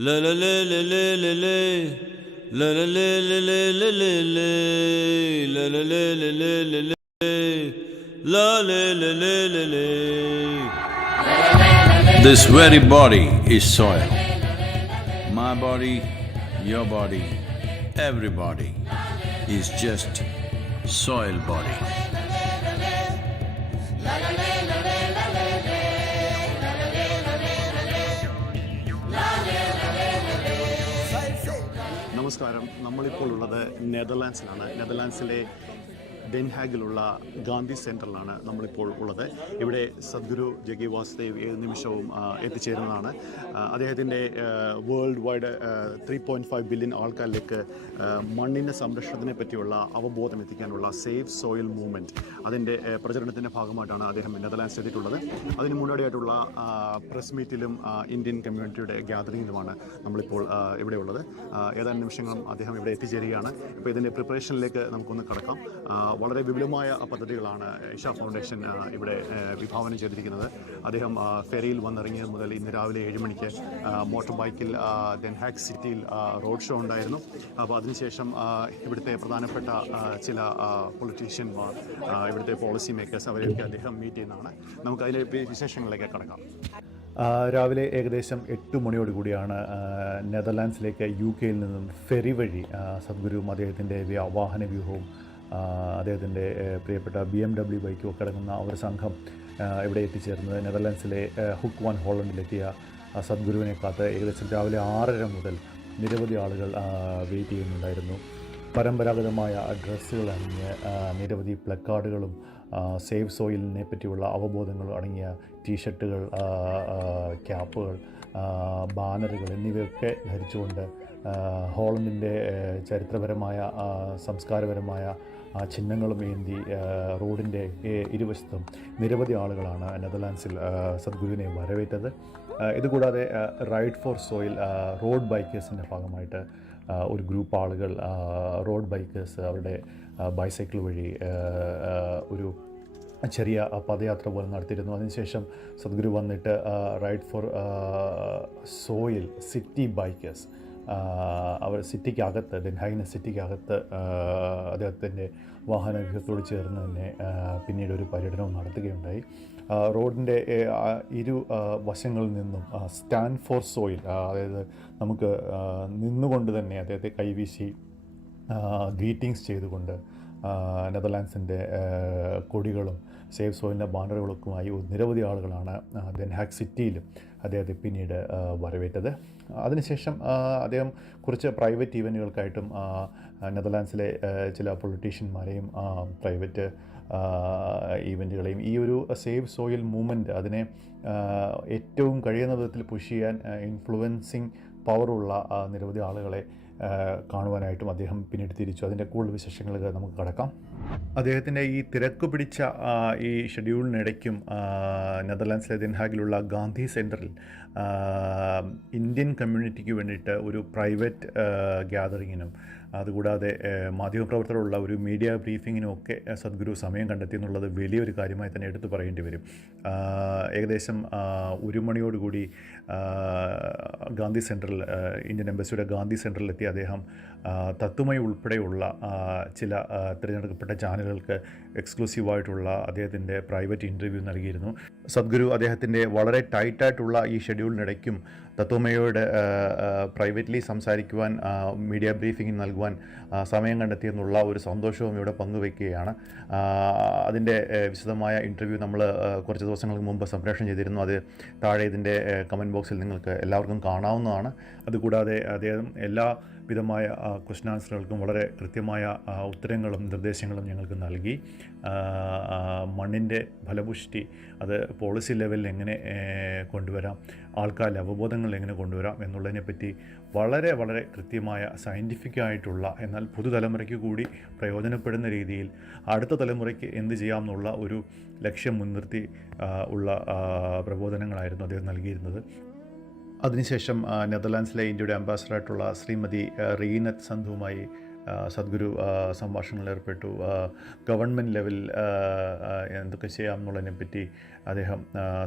La la la la la la la. La la la la la la la la. La la la la la la la. La la la la la la. This very body is soil. My body, your body, everybody is just soil body. നമസ്കാരം. നമ്മളിപ്പോൾ ഉള്ളത് നെതർലാൻഡ്സിലാണ്. നെതർലാൻഡ്സിലെ ഡെൻഹാഗിലുള്ള ഗാന്ധി സെൻറ്ററിലാണ് നമ്മളിപ്പോൾ ഉള്ളത്. ഇവിടെ സദ്ഗുരു ജഗി വാസുദേവ് ഏത് നിമിഷവും എത്തിച്ചേരുന്നതാണ്. അദ്ദേഹത്തിൻ്റെ world wide 3.5 billion ആൾക്കാരിലേക്ക് മണ്ണിൻ്റെ സംരക്ഷണത്തിനെ പറ്റിയുള്ള അവബോധം എത്തിക്കാനുള്ള സേഫ് സോയിൽ മൂവ്മെൻറ്റ് അതിൻ്റെ പ്രചരണത്തിൻ്റെ ഭാഗമായിട്ടാണ് അദ്ദേഹം നെതർലാൻഡ്സ് എത്തിയിട്ടുള്ളത്. അതിന് മുന്നോടിയായിട്ടുള്ള പ്രസ് മീറ്റിലും ഇന്ത്യൻ കമ്മ്യൂണിറ്റിയുടെ ഗ്യാതറിങ്ങിലുമാണ് നമ്മളിപ്പോൾ ഇവിടെ ഉള്ളത്. ഏതാനും നിമിഷങ്ങളും അദ്ദേഹം ഇവിടെ എത്തിച്ചേരുകയാണ്. ഇപ്പോൾ ഇതിൻ്റെ പ്രിപ്പറേഷനിലേക്ക് നമുക്കൊന്ന് കടക്കാം. വളരെ വിപുലമായ പദ്ധതികളാണ് ഇഷ ഫൗണ്ടേഷൻ ഇവിടെ വിഭാവനം ചെയ്തിരിക്കുന്നത്. അദ്ദേഹം ഫെറിയിൽ വന്നിറങ്ങിയത് മുതൽ ഇന്ന് രാവിലെ 7 മണിക്ക് മോട്ടോർ ബൈക്കിൽ ഡെൻഹാഗ് സിറ്റിയിൽ റോഡ് ഷോ ഉണ്ടായിരുന്നു. അപ്പോൾ അതിനുശേഷം ഇവിടുത്തെ പ്രധാനപ്പെട്ട ചില പൊളിറ്റീഷ്യന്മാർ, ഇവിടുത്തെ പോളിസി മേക്കേഴ്സ് അവരെയൊക്കെ അദ്ദേഹം മീറ്റ് ചെയ്യുന്നതാണ്. നമുക്ക് അതിലെ വിശേഷങ്ങളിലേക്ക് കടക്കാം. രാവിലെ ഏകദേശം 8 മണിയോടുകൂടിയാണ് നെതർലാൻഡ്സിലേക്ക് UK നിന്നും ഫെറി വഴി സദ്ഗുരുവും അദ്ദേഹത്തിൻ്റെ വാഹന വ്യൂഹവും അദ്ദേഹത്തിൻ്റെ പ്രിയപ്പെട്ട BMW ബൈക്കും ഒക്കെ അടങ്ങുന്ന ഒരു സംഘം ഇവിടെ എത്തിച്ചേർന്നത്. നെതർലാൻഡ്സിലെ ഹുക്ക് വാൻ ഹോളണ്ടിലെത്തിയ സദ്ഗുരുവിനെ കാത്ത് ഏകദേശം രാവിലെ 6:30 മുതൽ നിരവധി ആളുകൾ വെയിറ്റ് ചെയ്യുന്നുണ്ടായിരുന്നു. പരമ്പരാഗതമായ ഡ്രസ്സുകൾ അണിഞ്ഞ് നിരവധി പ്ലക്കാർഡുകളും സേവ് സോയിലിനെ പറ്റിയുള്ള അവബോധങ്ങൾ അടങ്ങിയ ടീഷർട്ടുകൾ, ക്യാപ്പുകൾ, ബാനറുകൾ എന്നിവയൊക്കെ ധരിച്ചുകൊണ്ട് ഹോളണ്ടിൻ്റെ ചരിത്രപരമായ സംസ്കാരപരമായ ചിഹ്നങ്ങളും ഏന്തി റോഡിൻ്റെ ഇരുവശത്തും നിരവധി ആളുകളാണ് നെതർലാൻഡ്സിൽ സദ്ഗുരുവിനെ വരവേറ്റത്. ഇതുകൂടാതെ റൈഡ് ഫോർ സോയിൽ റോഡ് ബൈക്കേഴ്സിൻ്റെ ഭാഗമായിട്ട് ഒരു ഗ്രൂപ്പ് ആളുകൾ റോഡ് ബൈക്കേഴ്സ് അവരുടെ ബൈസൈക്കിൾ വഴി ഒരു ചെറിയ പദയാത്ര പോലെ നടത്തിയിരുന്നു. അതിനുശേഷം സദ്ഗുരു വന്നിട്ട് ride for soil city bikers അവർ സിറ്റിക്കകത്ത്, ഡെൻഹാഗിന് സിറ്റിക്കകത്ത് അദ്ദേഹത്തിൻ്റെ വാഹനവ്യൂഹത്തോട് ചേർന്ന് തന്നെ പിന്നീട് ഒരു പര്യടനവും നടത്തുകയുണ്ടായി. റോഡിൻ്റെ ഇരു വശങ്ങളിൽ നിന്നും സ്റ്റാൻഡ് ഫോർ സോയിൽ, അതായത് നമുക്ക് നിന്നുകൊണ്ട് തന്നെ അദ്ദേഹത്തെ കൈവീശി ഗ്രീറ്റിങ്സ് ചെയ്തുകൊണ്ട് നെതർലാൻഡ്സിൻ്റെ കൊടികളും സേവ് സോയിലിൻ്റെ ബാനറുകളൊക്കെയുമായി നിരവധി ആളുകളാണ് ഡെൻഹാഗ് സിറ്റിയിലും അദ്ദേഹത്തെ പിന്നീട് വരവേറ്റത്. അതിനുശേഷം അദ്ദേഹം കുറച്ച് പ്രൈവറ്റ് ഈവൻറ്റുകൾക്കായിട്ടും നെതർലാൻഡ്സിലെ ചില പൊളിറ്റീഷ്യന്മാരെയും പ്രൈവറ്റ് ഈവൻറ്റുകളെയും ഈ ഒരു സേവ് സോയിൽ മൂവ്മെൻറ്റ് അതിനെ ഏറ്റവും കഴിയുന്ന വിധത്തിൽ പുഷ് ചെയ്യാൻ ഇൻഫ്ലുവൻസിങ് പവറുള്ള നിരവധി ആളുകളെ കാണുവാനായിട്ടും അദ്ദേഹം പിന്നീട് തിരിച്ചു. അതിൻ്റെ കൂടുതൽ വിശേഷങ്ങളിലേക്ക് നമുക്ക് കടക്കാം. അദ്ദേഹത്തിൻ്റെ ഈ തിരക്ക് പിടിച്ച ഈ ഷെഡ്യൂളിനിടയ്ക്കും നെതർലാൻഡ്സിലെ ഡെൻഹാഗിലുള്ള ഗാന്ധി സെൻറ്ററിൽ ഇന്ത്യൻ കമ്മ്യൂണിറ്റിക്ക് വേണ്ടിയിട്ട് ഒരു പ്രൈവറ്റ് ഗ്യാതറിങ്ങിനും അതുകൂടാതെ മാധ്യമപ്രവർത്തകരുള്ള ഒരു മീഡിയ ബ്രീഫിങ്ങിനും ഒക്കെ സദ്ഗുരു സമയം കണ്ടെത്തി എന്നുള്ളത് വലിയൊരു കാര്യമായി തന്നെ എടുത്തു പറയേണ്ടി വരും. ഏകദേശം 1 മണിയോടുകൂടി ഗാന്ധി സെൻറ്ററിൽ, ഇന്ത്യൻ എംബസിയുടെ ഗാന്ധി സെൻറ്ററിലെത്തി അദ്ദേഹം തത്വമയി ഉൾപ്പെടെയുള്ള ചില തിരഞ്ഞെടുക്കപ്പെട്ട ചാനലുകൾക്ക് എക്സ്ക്ലൂസീവായിട്ടുള്ള അദ്ദേഹത്തിൻ്റെ പ്രൈവറ്റ് ഇൻ്റർവ്യൂ നൽകിയിരുന്നു. സദ്ഗുരു അദ്ദേഹത്തിൻ്റെ വളരെ ടൈറ്റായിട്ടുള്ള ഈ ഷെഡ്യൂളിനിടയ്ക്കും തത്വമയോട് പ്രൈവറ്റ്ലി സംസാരിക്കുവാൻ, മീഡിയ ബ്രീഫിംഗ് നൽകുവാൻ സമയം കണ്ടെത്തിയെന്നുള്ള ഒരു സന്തോഷവും ഇവിടെ പങ്കുവയ്ക്കുകയാണ്. അതിൻ്റെ വിശദമായ ഇൻ്റർവ്യൂ നമ്മൾ കുറച്ച് ദിവസങ്ങൾക്ക് മുമ്പ് സംപ്രേഷണം ചെയ്തിരുന്നു. അത് താഴെ ഇതിൻ്റെ കമൻറ്റ് ബോക്സിൽ നിങ്ങൾക്ക് എല്ലാവർക്കും കാണാവുന്നതാണ്. അതുകൂടാതെ അദ്ദേഹം എല്ലാ വിധമായ ക്വസ്റ്റ്യൻ ആൻസറുകൾക്കും വളരെ കൃത്യമായ ഉത്തരങ്ങളും നിർദ്ദേശങ്ങളും ഞങ്ങൾക്ക് നൽകി. മണ്ണിൻ്റെ ഫലപുഷ്ടി അത് പോളിസി ലെവലിൽ എങ്ങനെ കൊണ്ടുവരാം, ആൾക്കാരിൽ അവബോധങ്ങൾ എങ്ങനെ കൊണ്ടുവരാം എന്നുള്ളതിനെപ്പറ്റി വളരെ വളരെ കൃത്യമായ സയൻറ്റിഫിക്കായിട്ടുള്ള, എന്നാൽ പുതുതലമുറയ്ക്ക് കൂടി പ്രയോജനപ്പെടുന്ന രീതിയിൽ അടുത്ത തലമുറയ്ക്ക് എന്ത് ചെയ്യാം എന്നുള്ള ഒരു ലക്ഷ്യം മുൻനിർത്തി ഉള്ള പ്രബോധനങ്ങളായിരുന്നു അദ്ദേഹം നൽകിയിരുന്നത്. അതിനുശേഷം നെതർലാൻഡ്സിലെ ഇന്ത്യയുടെ അംബാസഡറായിട്ടുള്ള ശ്രീമതി റീനത്ത് സന്ധുവുമായി സദ്ഗുരു സംഭാഷണങ്ങളിൽ ഏർപ്പെട്ടു. ഗവൺമെൻറ് ലെവൽ എന്തൊക്കെ ചെയ്യാം എന്നുള്ളതിനെപ്പറ്റി അദ്ദേഹം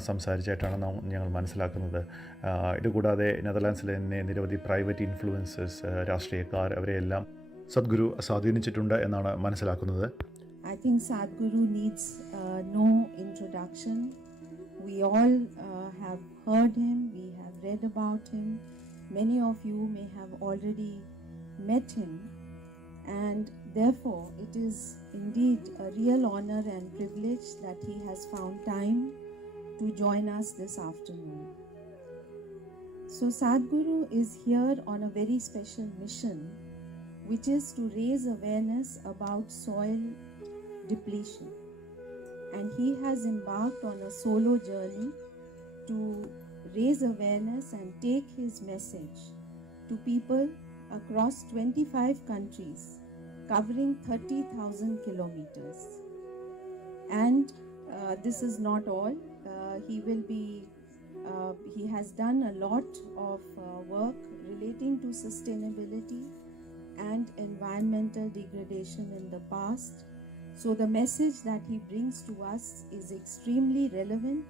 സംസാരിച്ചായിട്ടാണ് ഞങ്ങൾ മനസ്സിലാക്കുന്നത്. ഇതുകൂടാതെ നെതർലാൻഡ്സിലെ തന്നെ നിരവധി പ്രൈവറ്റ് ഇൻഫ്ലുവൻസേഴ്സ്, രാഷ്ട്രീയക്കാർ, അവരെയെല്ലാം സദ്ഗുരു സ്വാധീനിച്ചിട്ടുണ്ട് എന്നാണ് മനസ്സിലാക്കുന്നത്. I think Sadhguru needs no introduction. We all have heard him, we have read about him. Many of you may have already met him, and therefore it is indeed a real honor and privilege that he has found time to join us this afternoon. So Sadhguru is here on a very special mission, which is to raise awareness about soil depletion, and he has embarked on a solo journey to raise awareness and take his message to people across 25 countries covering 30,000 kilometers. And this is not all. He has done a lot of work relating to sustainability and environmental degradation in the past. So the message that he brings to us is extremely relevant,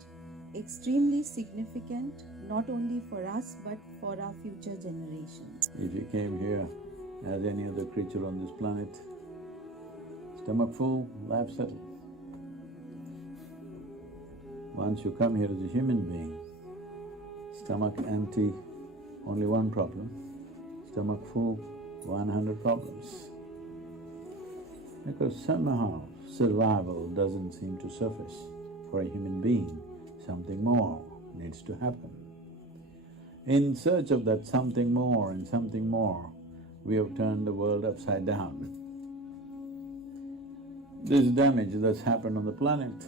extremely significant, not only for us but for our future generations. If you came here as any other creature on this planet, stomach full, life settled. Once you come here as a human being, stomach empty, only one problem. Stomach full, 100 problems. Because somehow survival doesn't seem to surface. For a human being, something more needs to happen. In search of that something more and something more, we have turned the world upside down. This damage that's happened on the planet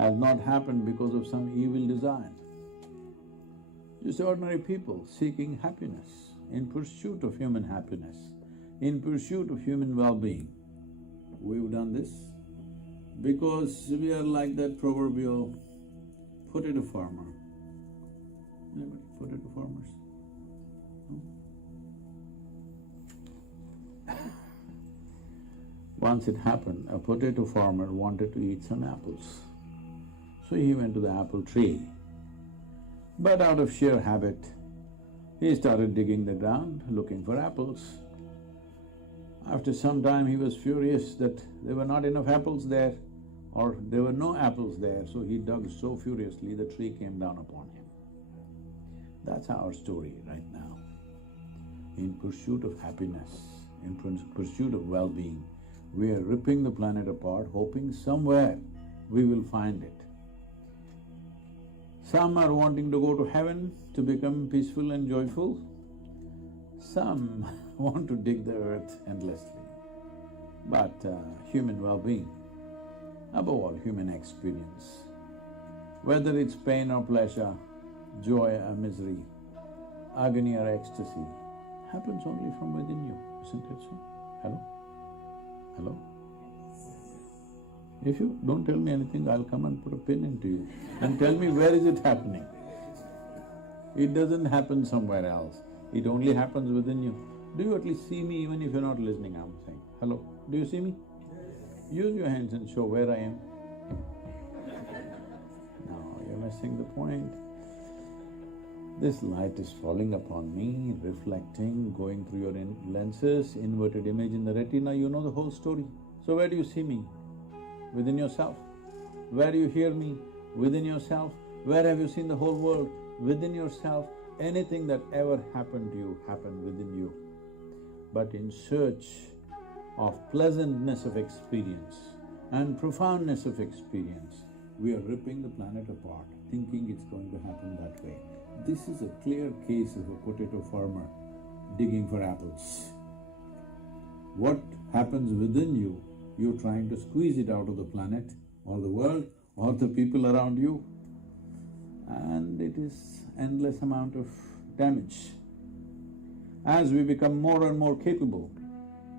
has not happened because of some evil design. Just ordinary people seeking happiness, in pursuit of human happiness, in pursuit of human well-being. We've done this because we are like that proverbial potato farmer. Anybody? Potato farmers? No? Once it happened, a potato farmer wanted to eat some apples. So he went to the apple tree. But out of sheer habit, he started digging the ground, looking for apples. After some time, he was furious that there were not enough apples there, or there were no apples there, so he dug so furiously the tree came down upon him. That's our story right now. In pursuit of happiness, in pursuit of well-being, we are ripping the planet apart, hoping somewhere we will find it. Some are wanting to go to heaven to become peaceful and joyful. Some want to dig the earth endlessly. But human well-being, above all human experience, whether it's pain or pleasure, joy or misery, agony or ecstasy, happens only from within you, isn't it so? Hello? Hello? If you don't tell me anything, I'll come and put a pin into you and tell me where is it happening. It doesn't happen somewhere else, it only happens within you. Do you at least see me even if you're not listening, I'm saying? Hello, do you see me? Use your hands and show where I am. No, you're missing the point. This light is falling upon me, reflecting, going through your lenses, inverted image in the retina, you know the whole story. So where do you see me? Within yourself. Where do you hear me? Within yourself. Where have you seen the whole world? Within yourself. Anything that ever happened to you happened within you. But in search of pleasantness of experience and profoundness of experience, we are ripping the planet apart, thinking it's going to happen that way. This is a clear case of a potato farmer digging for apples. What happens within you, you're trying to squeeze it out of the planet or the world or the people around you, and it is endless amount of damage. As we become more and more capable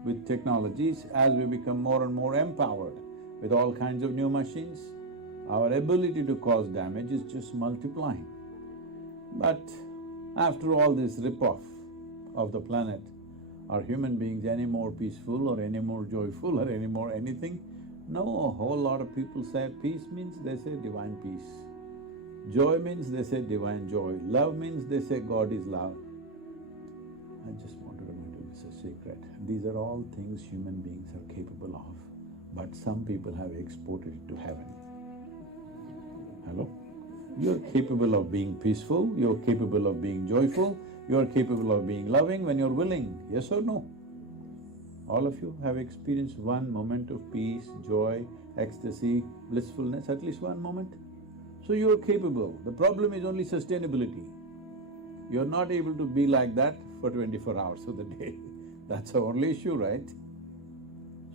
with technologies, as we become more and more empowered with all kinds of new machines, our ability to cause damage is just multiplying. But after all this rip-off of the planet, Are human beings any more peaceful or any more joyful or any more anything? No, a whole lot of people say peace means they say divine peace. Joy means they say divine joy. Love means they say God is love. I just want to remind you, it's a secret. These are all things human beings are capable of, but some people have exported it to heaven. Hello? You're capable of being peaceful, you're capable of being joyful, you're capable of being loving when you're willing, yes or no? All of you have experienced one moment of peace, joy, ecstasy, blissfulness, at least one moment? So you're capable. The problem is only sustainability. You're not able to be like that for 24 hours of the day. That's the only issue, right?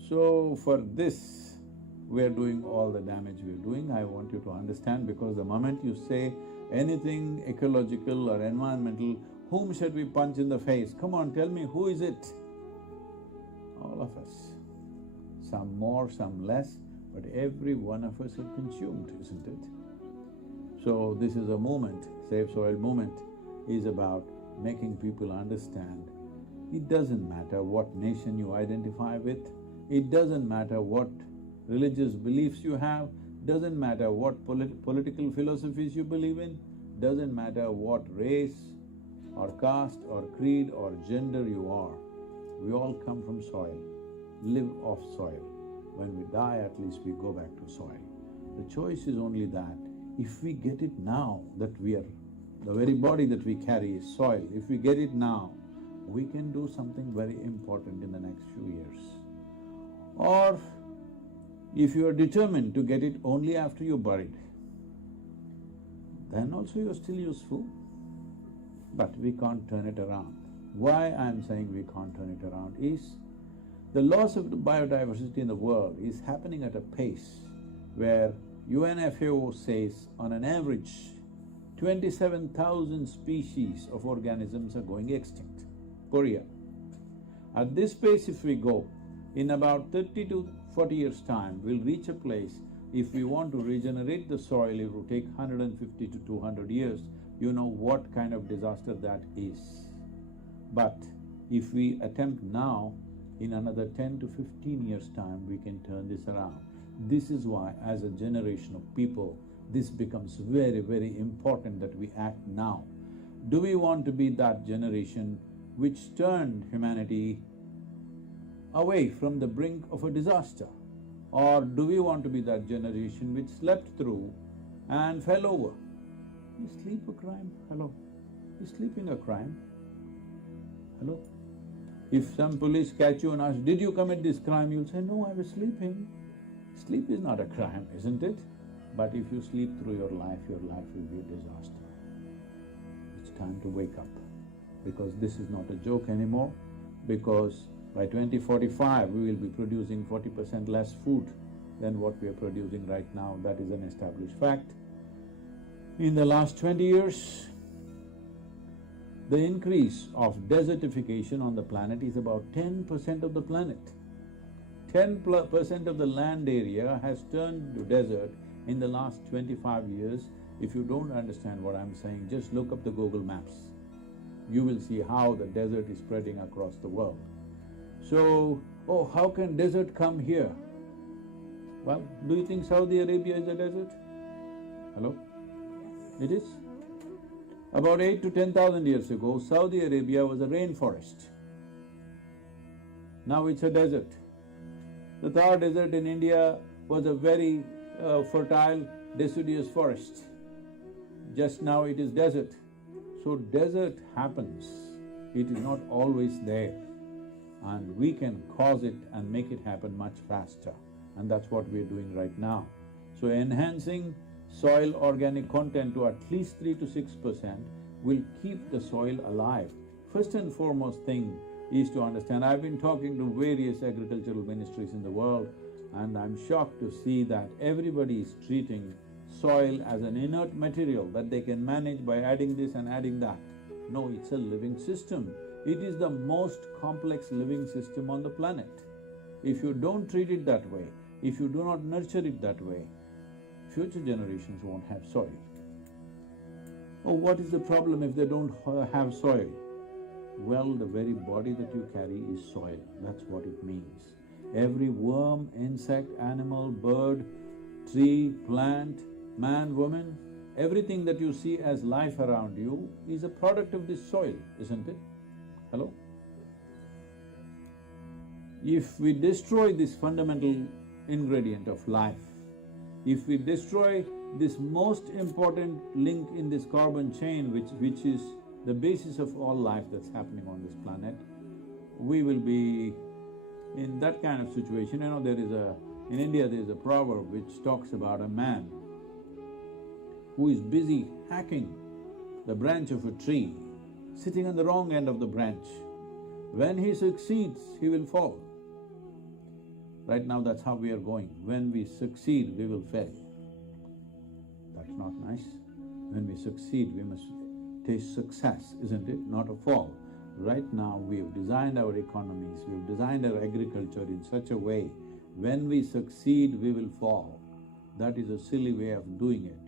So for this, we're doing all the damage we're doing. I want you to understand, because the moment you say anything ecological or environmental, whom should we punch in the face? Come on, tell me, who is it? All of us. Some more, some less, but every one of us are consumed, isn't it? So this is a movement, Save Soil movement, is about making people understand it doesn't matter what nation you identify with, it doesn't matter what religious beliefs you have, doesn't matter what political philosophies you believe in, doesn't matter what race or caste or creed or gender you are, we all come from soil, live off soil. When we die, at least we go back to soil. The choice is only that if we get it now, that we are… the very body that we carry is soil, if we get it now, we can do something very important in the next few years. Or if you are determined to get it only after you're buried, then also you're still useful, but we can't turn it around. Why I'm saying we can't turn it around is, the loss of the biodiversity in the world is happening at a pace where UNFAO says on an average 27,000 species of organisms are going extinct per year. At this pace if we go, in about 30 to 40 years' time, we'll reach a place, if we want to regenerate the soil, it will take 150 to 200 years. You know what kind of disaster that is. But if we attempt now, in another 10 to 15 years' time, we can turn this around. This is why, as a generation of people, this becomes very, very important that we act now. Do we want to be that generation which turned humanity away from the brink of a disaster? Or do we want to be that generation which slept through and fell over? Is sleep a crime? Hello? Is sleeping a crime? Hello? If some police catch you and ask, did you commit this crime? You'll say, no, I was sleeping. Sleep is not a crime, isn't it? But if you sleep through your life will be a disaster. It's time to wake up, because this is not a joke anymore, because by 2045 we will be producing 40% less food than what we are producing right now. That is an established fact. In the last 20 years, the increase of desertification on the planet is about 10% of the planet. 10% of the land area has turned to desert in the last 25 years. If you don't understand what I'm saying, just look up the Google Maps. You will see how the desert is spreading across the world. So, oh, how can desert come here? Well, do you think Saudi Arabia is a desert? Hello? It is. About 8 to 10,000 years ago, Saudi Arabia was a rainforest. Now it's a desert. The Thar Desert in India was a very fertile, deciduous forest. Just now it is desert. So desert happens, it is not always there, and we can cause it and make it happen much faster, and that's what we're doing right now. So enhancing soil organic content to at least 3 to 6% will keep the soil alive. First and foremost thing is to understand, I've been talking to various agricultural ministries in the world, and I'm shocked to see that everybody is treating soil as an inert material that they can manage by adding this and adding that. No, it's a living system. It is the most complex living system on the planet. If you don't treat it that way, if you do not nurture it that way, future generations won't have soil. Oh, what is the problem if they don't have soil? Well, the very body that you carry is soil, that's what it means. Every worm, insect, animal, bird, tree, plant, man, woman, everything that you see as life around you is a product of this soil, isn't it? Hello? If we destroy this fundamental ingredient of life, if we destroy this most important link in this carbon chain which is the basis of all life that's happening on this planet, we will be in that kind of situation. You know, in India there is a proverb which talks about a man who is busy hacking the branch of a tree, sitting on the wrong end of the branch. When he succeeds, he will fall. Right now that's how we are going. When we succeed, we will fail. That's not nice. When we succeed, we must taste success, isn't it? Not a fall. Right now, we have designed our economies, we have designed our agriculture in such a way, when we succeed, we will fall. That is a silly way of doing it.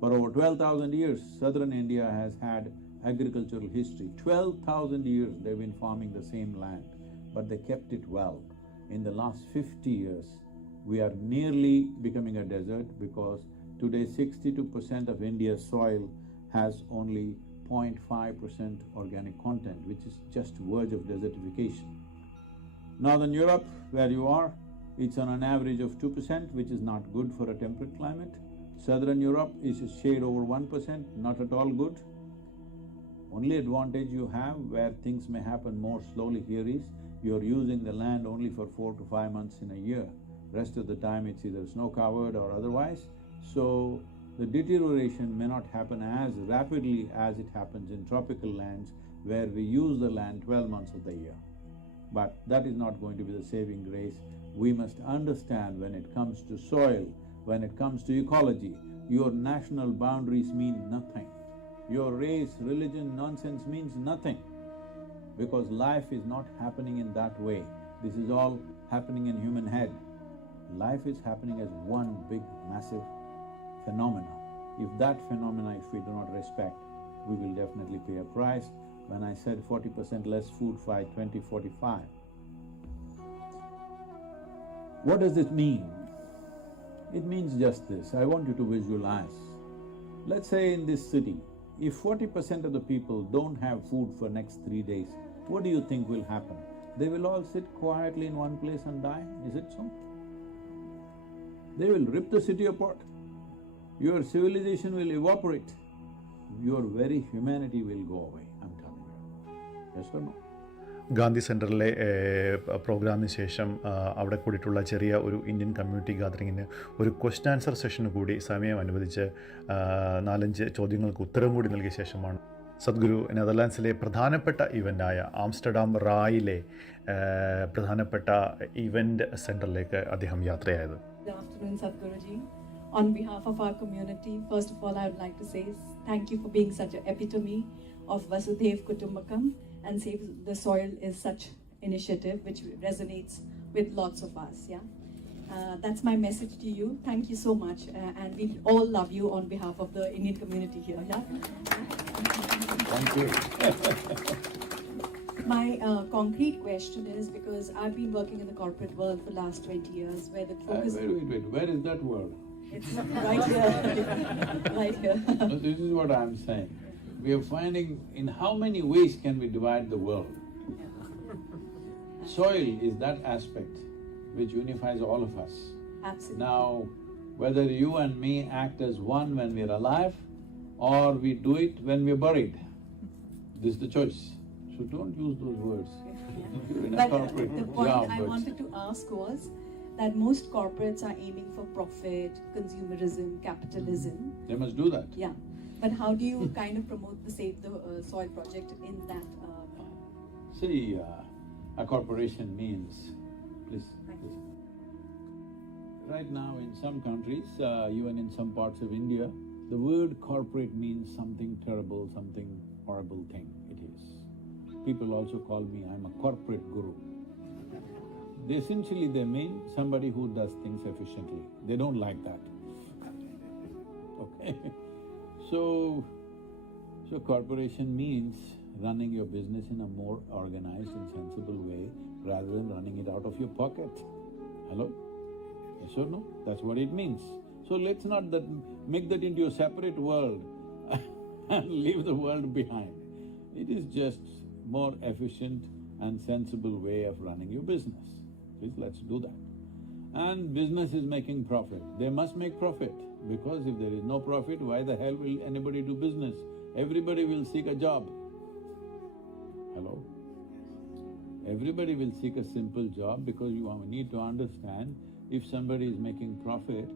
For over 12,000 years, southern India has had agricultural history. 12,000 years they've been farming the same land, but they kept it well. In the last 50 years, we are nearly becoming a desert because today 62% of India's soil has only 0.5% organic content, which is just verge of desertification. Northern Europe, where you are, it's on an average of 2%, which is not good for a temperate climate. Southern Europe is a shade over 1%, not at all good. Only advantage you have where things may happen more slowly here is, you're using the land only for 4 to 5 months in a year. Rest of the time it's either snow-covered or otherwise, so the deterioration may not happen as rapidly as it happens in tropical lands where we use the land 12 months of the year. But that is not going to be the saving grace. We must understand when it comes to soil, when it comes to ecology, your national boundaries mean nothing. Your race, religion, nonsense means nothing, because life is not happening in that way. This is all happening in human head. Life is happening as one big, massive phenomena. If that phenomena, if we do not respect, we will definitely pay a price. When I said 40% less food by 2045, what does it mean? It means just this. I want you to visualize. Let's say in this city, if 40% of the people don't have food for next 3 days, what do you think will happen? They will all sit quietly in one place and die, is it so? They will rip the city apart. Your civilization will evaporate. Your very humanity will go away, I'm telling you. Yes or no? Gandhi സെൻറ്ററിലെ പ്രോഗ്രാമിന് ശേഷം അവിടെ കൂടിയിട്ടുള്ള ചെറിയ ഒരു Indian community ഗാദറിങ്ങിന് ഒരു question answer സെഷന് കൂടി സമയം അനുവദിച്ച് 4-5 ചോദ്യങ്ങൾക്ക് ഉത്തരം കൂടി നൽകിയ ശേഷമാണ് സദ്ഗുരു നെതർലാൻഡ്സിലെ പ്രധാനപ്പെട്ട ഇവൻ്റായ ആംസ്റ്റർഡാം റായിലെ പ്രധാനപ്പെട്ട ഇവൻ്റ് സെൻറ്ററിലേക്ക് അദ്ദേഹം യാത്രയായത്. Good afternoon, Sadhguruji. On behalf of our community, first of all, I would like to say thank you for being such an epitome of Vasudhaiv Kutumbakam, and Save the Soil is such initiative which resonates with lots of us, yeah. That's my message to you. Thank you so much, and we all love you on behalf of the Indian community here, yeah. Thank you. My concrete question is, because I've been working in the corporate world for the last 20 years, where the focus… Wait, where is that word? It's right here, right here. No, this is what I'm saying. We are finding in how many ways can we divide the world. Soil is that aspect which unifies all of us. Absolutely. Now, whether you and me act as one when we're alive or we do it when we're buried, this is the choice. So don't use those words. You're in a But corporate the point job, I but wanted to ask was that most corporates are aiming for profit, consumerism, capitalism. they must do that. Yeah. But how do you kind of promote the Save the Soil project in that? See, a corporation means… Please, listen. Right now in some countries, even in some parts of India, the word corporate means something terrible, something horrible thing. It is. People also call me, I'm a corporate guru. Essentially they mean somebody who does things efficiently. They don't like that. Okay? So corporation means running your business in a more organized and sensible way rather than running it out of your pocket. Hello? Yes or no? That's what it means. So let's not make that into a separate world and leave the world behind. It is just more efficient and sensible way of running your business. Please, let's do that. And business is making profit. They must make profit, because if there is no profit, why the hell will anybody do business? Everybody will seek a job. Hello? Everybody will seek a simple job, because you need to understand, if somebody is making profit,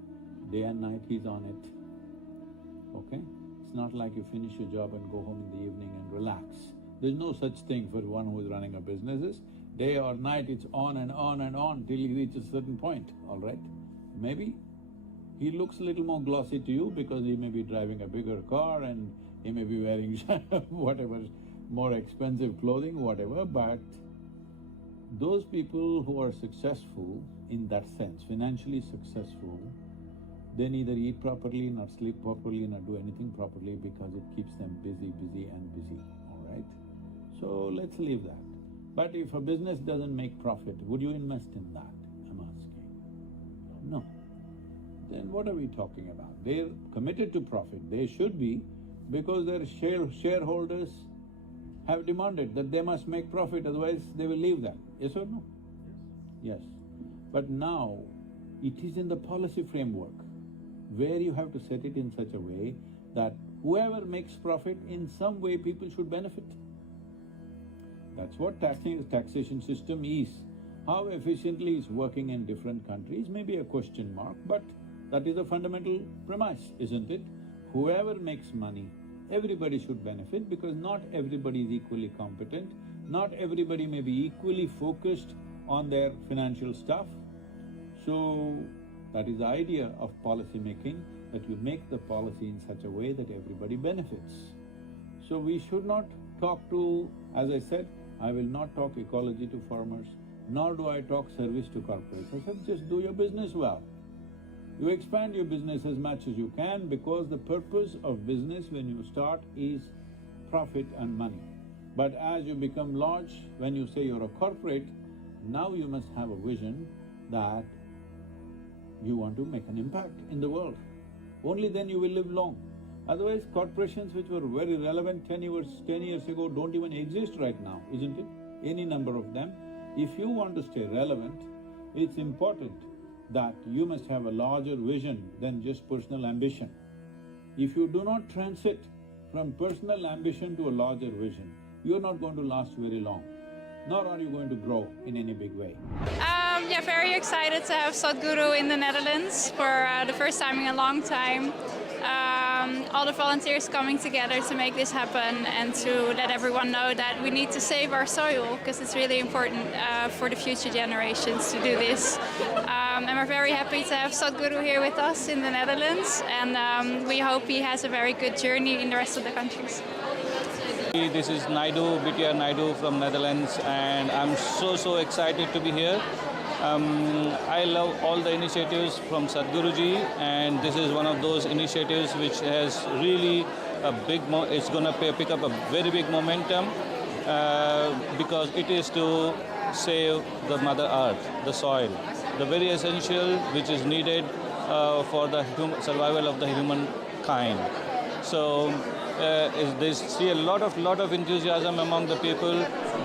day and night he's on it. Okay? It's not like you finish your job and go home in the evening and relax. There's no such thing for one who is running a business. Day or night, it's on and on and on till he reaches a certain point, all right? Maybe he looks a little more glossy to you because he may be driving a bigger car and he may be wearing whatever, more expensive clothing, whatever, but those people who are successful in that sense, financially successful, they neither eat properly, nor sleep properly, nor do anything properly because it keeps them busy, busy and busy, all right? So let's leave that. But if a business doesn't make profit, would you invest in that? I'm asking. No. Then what are we talking about? They're committed to profit. They should be, because their shareholders have demanded that they must make profit, otherwise they will leave that. Yes or no? Yes. But now, it is in the policy framework where you have to set it in such a way that whoever makes profit, in some way people should benefit. That's what taxation system is. How efficiently it's working in different countries may be a question mark, but that is a fundamental premise, isn't it? Whoever makes money, everybody should benefit, because not everybody is equally competent, not everybody may be equally focused on their financial stuff. So, that is the idea of policy making, that you make the policy in such a way that everybody benefits. So we should not talk to, as I said, I will not talk ecology to farmers, nor do I talk service to corporates. I said, just do your business well. You expand your business as much as you can, because the purpose of business when you start is profit and money. But as you become large, when you say you're a corporate, now you must have a vision that you want to make an impact in the world. Only then you will live long. Otherwise, corporations which were very relevant 10 years ago don't even exist right now, isn't it? Any number of them. If you want to stay relevant, it's important that you must have a larger vision than just personal ambition. If you do not transit from personal ambition to a larger vision, you're not going to last very long, nor are you going to grow in any big way. Yeah, very excited to have Sadhguru in the Netherlands for the first time in a long time. All the volunteers coming together to make this happen and to let everyone know that we need to save our soil, because it's really important for the future generations to do this. And we're very happy to have Sadhguru here with us in the Netherlands, and we hope he has a very good journey in the rest of the countries. This is BTR Naidu from Netherlands, and I'm so excited to be here. I love all the initiatives from Sadhguruji, and this is one of those initiatives which has really it's going to pick up a very big momentum because it is to save the Mother Earth, the soil, the very essential which is needed for the survival of the humankind. So they see a lot of enthusiasm among the people.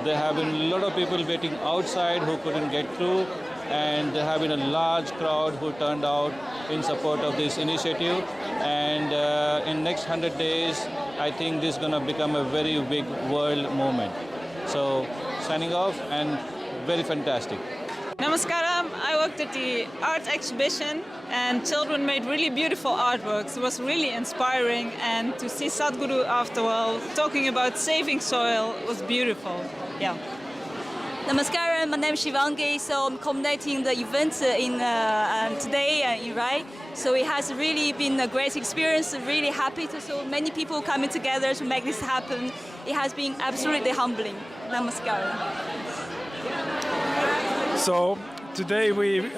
There have been a lot of people waiting outside who couldn't get through, and there have been a large crowd who turned out in support of this initiative. And in next 100 days, I think this is going to become a very big world movement. So, signing off, and very fantastic. Namaskaram. I worked at the art exhibition, and children made really beautiful artworks. It was really inspiring, and to see Sadhguru after all talking about saving soil was beautiful. Yeah. Namaskaram, my name is Shivangi, so I'm coordinating the event today in Rai. So it has really been a great experience, really happy to so many people coming together to make this happen. It has been absolutely humbling. Namaskaram. So today we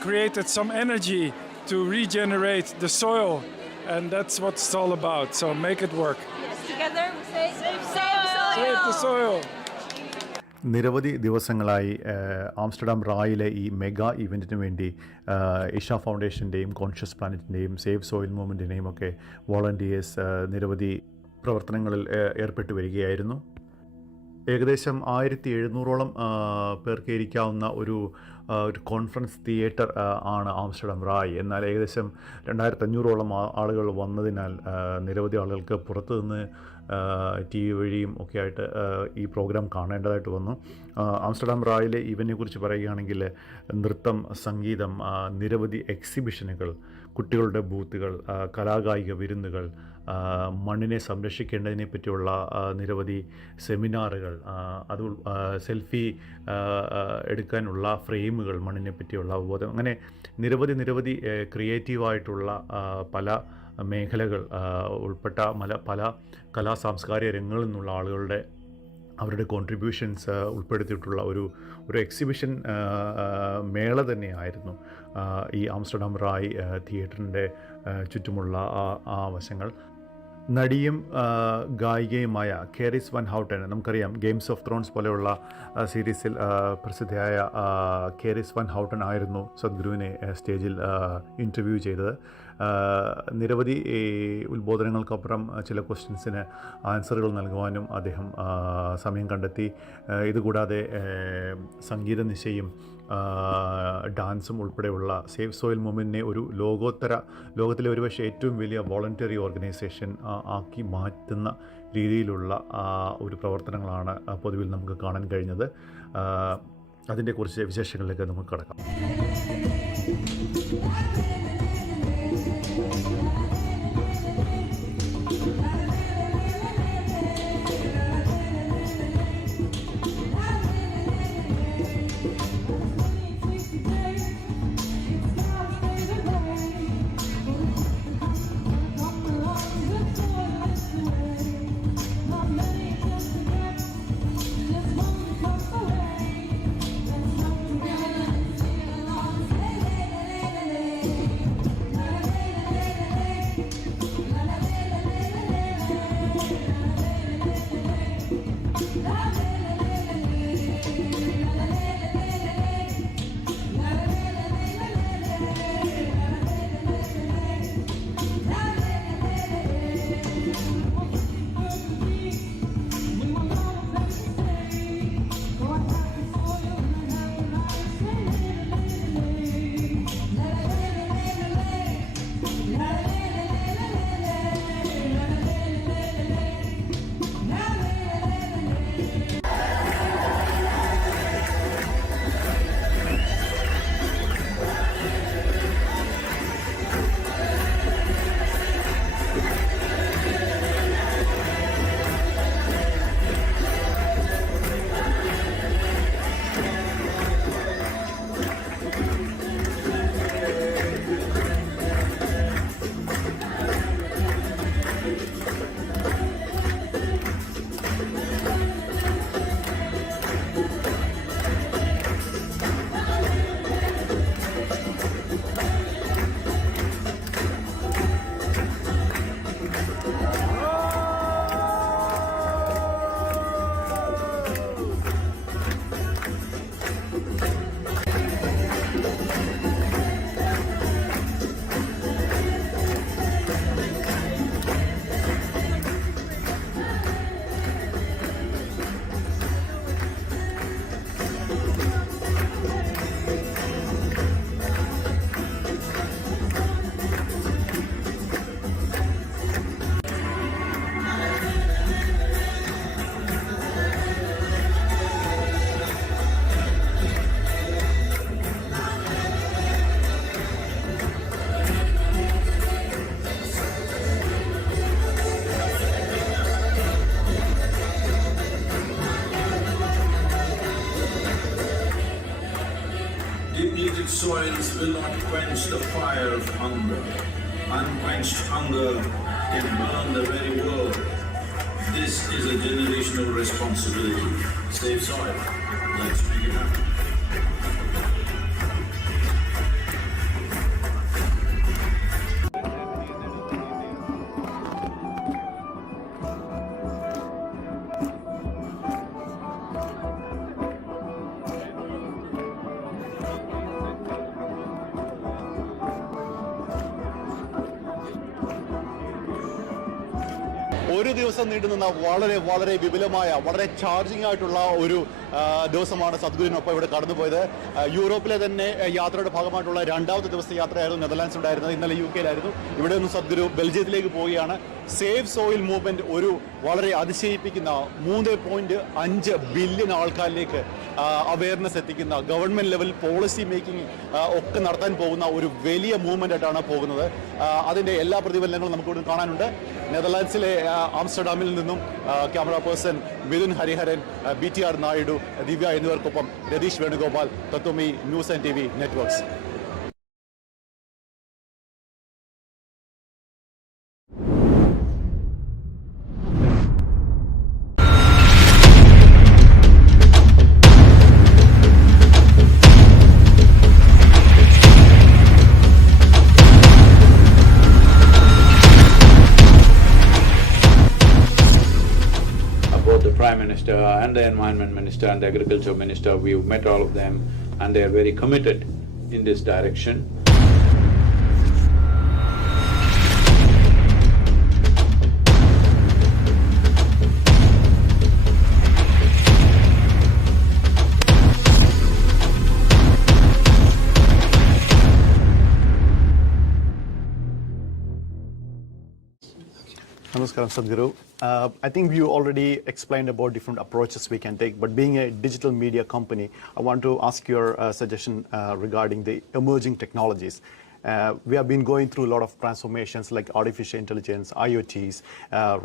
created some energy to regenerate the soil, and that's what it's all about, so make it work. Yes, together we say, save soil! Save the soil. നിരവധി ദിവസങ്ങളായി Amsterdam റായിലെ ഈ mega ഇവൻറ്റിന് വേണ്ടി Isha ഫൗണ്ടേഷൻ്റെയും conscious പ്ലാനറ്റിൻ്റെയും save soil മൂവ്മെൻറ്റിൻ്റെയും ഒക്കെ volunteers നിരവധി പ്രവർത്തനങ്ങളിൽ ഏർപ്പെട്ടു വരികയായിരുന്നു. ഏകദേശം 1700ഓളം പേർക്ക് ഇരിക്കാവുന്ന ഒരു കോൺഫറൻസ് തിയേറ്റർ ആണ് ആംസ്റ്റർഡാം റായ്. എന്നാൽ ഏകദേശം 2500ഓളം ആളുകൾ വന്നതിനാൽ നിരവധി ആളുകൾക്ക് പുറത്തു നിന്ന് TV വഴിയും ഒക്കെ ആയിട്ട് ഈ പ്രോഗ്രാം കാണേണ്ടതായിട്ട് വന്നു. ആംസ്റ്റർഡാം റായിലെ ഇവൻറ്റിനെ കുറിച്ച് പറയുകയാണെങ്കിൽ നൃത്തം, സംഗീതം, നിരവധി എക്സിബിഷനുകൾ, കുട്ടികളുടെ ബൂത്തുകൾ, കലാകായിക വിരുന്നുകൾ, മണ്ണിനെ സംരക്ഷിക്കേണ്ടതിനെ പറ്റിയുള്ള നിരവധി സെമിനാറുകൾ, അത് സെൽഫി എടുക്കാനുള്ള ഫ്രെയിമുകൾ, മണ്ണിനെ പറ്റിയുള്ള അവബോധം, അങ്ങനെ നിരവധി ക്രിയേറ്റീവായിട്ടുള്ള പല മേഖലകൾ ഉൾപ്പെട്ട പല കലാ സാംസ്കാരിക രംഗങ്ങളിൽ നിന്നുള്ള ആളുകളുടെ അവരുടെ കോൺട്രിബ്യൂഷൻസ് ഉൾപ്പെടുത്തിയിട്ടുള്ള ഒരു എക്സിബിഷൻ മേള തന്നെയായിരുന്നു ഈ ആംസ്റ്റർഡാം റായ് തിയേറ്ററിൻ്റെ ചുറ്റുമുള്ള ആ വശങ്ങൾ. നടിയും ഗായികയുമായ കേരിസ് വൻ ഹൗട്ടൻ, നമുക്കറിയാം ഗെയിംസ് ഓഫ് ത്രോൺസ് പോലെയുള്ള സീരീസിൽ പ്രസിദ്ധയായ കേരിസ് വൻ ഹൗട്ടൻ ആയിരുന്നു സദ്ഗുരുവിനെ സ്റ്റേജിൽ ഇൻ്റർവ്യൂ ചെയ്തത്. നിരവധി ഉത്ബോധനങ്ങൾക്കപ്പുറം ചില ക്വസ്റ്റ്യൻസിന് ആൻസറുകൾ നൽകുവാനും അദ്ദേഹം സമയം കണ്ടെത്തി. ഇതുകൂടാതെ സംഗീത നിശയും ഡാൻസും ഉൾപ്പെടെയുള്ള സേവ് സോയിൽ മൂവ്മെൻറ്റിനെ ഒരു ലോകത്തിലെ ഒരുപക്ഷെ ഏറ്റവും വലിയ വോളണ്ടറി ഓർഗനൈസേഷൻ ആക്കി മാറ്റുന്ന രീതിയിലുള്ള ഒരു പ്രവർത്തനങ്ങളാണ് പൊതുവിൽ നമുക്ക് കാണാൻ കഴിഞ്ഞത്. അതിൻ്റെ കുറച്ച് വിശേഷങ്ങളിലേക്ക് നമുക്ക് കടക്കാം. Depleted soils will not quench the fire of hunger. Unquenched hunger can burn the very world. This is a generational responsibility. Save soil. Let's make it happen. ഒരു ദിവസം നീണ്ടുനിന്ന വളരെ വളരെ വിപുലമായ വളരെ ചാർജിംഗ് ആയിട്ടുള്ള ഒരു ദിവസമാണ് സദ്ഗുരുവിനൊപ്പം ഇവിടെ കടന്നുപോയത്. യൂറോപ്പിലെ തന്നെ യാത്രയുടെ ഭാഗമായിട്ടുള്ള രണ്ടാമത്തെ ദിവസത്തെ യാത്രയായിരുന്നു നെതർലാൻഡ്സ് ഉണ്ടായിരുന്നത്. ഇന്നലെ UK-യിലായിരുന്നു. ഇവിടെ നിന്ന് സദ്ഗുരു ബെൽജിയത്തിലേക്ക് പോവുകയാണ്. സേവ് സോയിൽ മൂവ്മെന്റ് ഒരു വളരെ അതിശയിപ്പിക്കുന്ന 3.5 ബില്യൺ ആൾക്കാരിലേക്ക് അവയർനെസ് എത്തിക്കുന്ന ഗവൺമെന്റ് ലെവൽ പോളിസി മേക്കിംഗ് ഒക്കെ നടത്താൻ പോകുന്ന ഒരു വലിയ മൂവ്മെന്റ് ആയിട്ടാണ് പോകുന്നത്. അതിന്റെ എല്ലാ പ്രതിഫലനങ്ങളും നമുക്കിവിടെ കാണാനുണ്ട്. നെതർലാൻഡ്സിലെ ആംസ്റ്റർഡാമിൽ നിന്നും camera person Mithun Hariharan, BTR Naidu, Divya എന്നിവർക്കൊപ്പം Ratheesh Venugopal, Tatvamasi news and TV networks. Prime Minister and the Environment Minister and the Agriculture Minister, we've met all of them and they are very committed in this direction. Namaskaram, Sadhguru. I think you already explained about different approaches we can take, but being a digital media company, I want to ask your suggestion regarding the emerging technologies. We have been going through a lot of transformations like artificial intelligence, IoTs,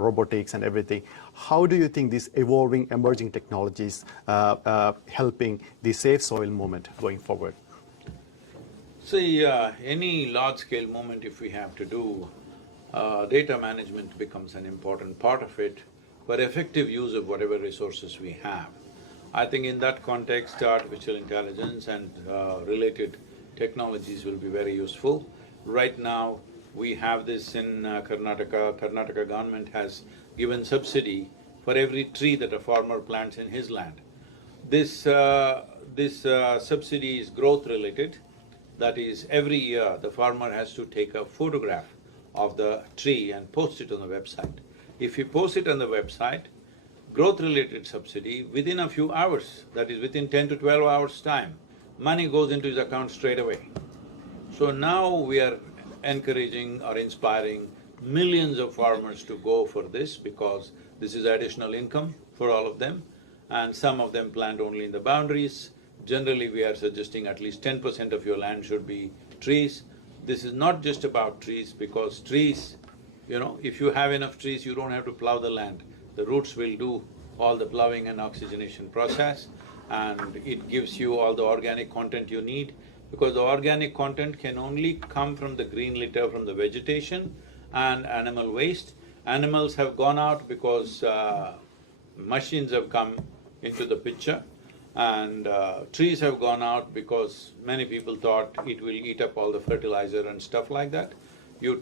robotics and everything. How do you think these evolving emerging technologies helping the safe soil movement going forward? See, any large-scale movement if we have to do, data management becomes an important part of it for effective use of whatever resources we have. I think in that context, artificial intelligence and related technologies will be very useful. Right now, we have this in Karnataka. Karnataka government has given subsidy for every tree that a farmer plants in his land. This subsidy is growth-related. That is, every year the farmer has to take a photograph of the tree and post it on the website. If you post it on the website, growth-related subsidy, within a few hours, that is within 10 to 12 hours' time, money goes into his account straight away. So now we are encouraging or inspiring millions of farmers to go for this because this is additional income for all of them, and some of them plant only in the boundaries. Generally, we are suggesting at least 10% of your land should be trees. This is not just about trees because trees, if you have enough trees, you don't have to plow the land. The roots will do all the plowing and oxygenation process, and it gives you all the organic content you need, because the organic content can only come from the green litter from the vegetation and animal waste. Animals have gone out because machines have come into the picture, and trees have gone out because many people thought it will eat up all the fertilizer and stuff like that.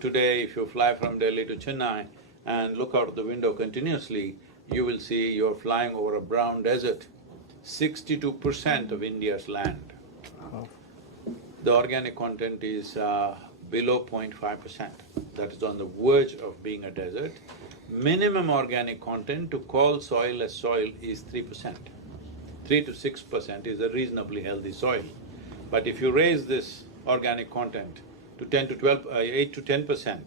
Today, if you fly from Delhi to Chennai and look out the window continuously, you will see you're flying over a brown desert. 62% of India's land. The organic content is below 0.5%. That is on the verge of being a desert. Minimum organic content to call soil as soil is 3%. 3 to 6% is a reasonably healthy soil. But if you raise this organic content to 8 to 10%,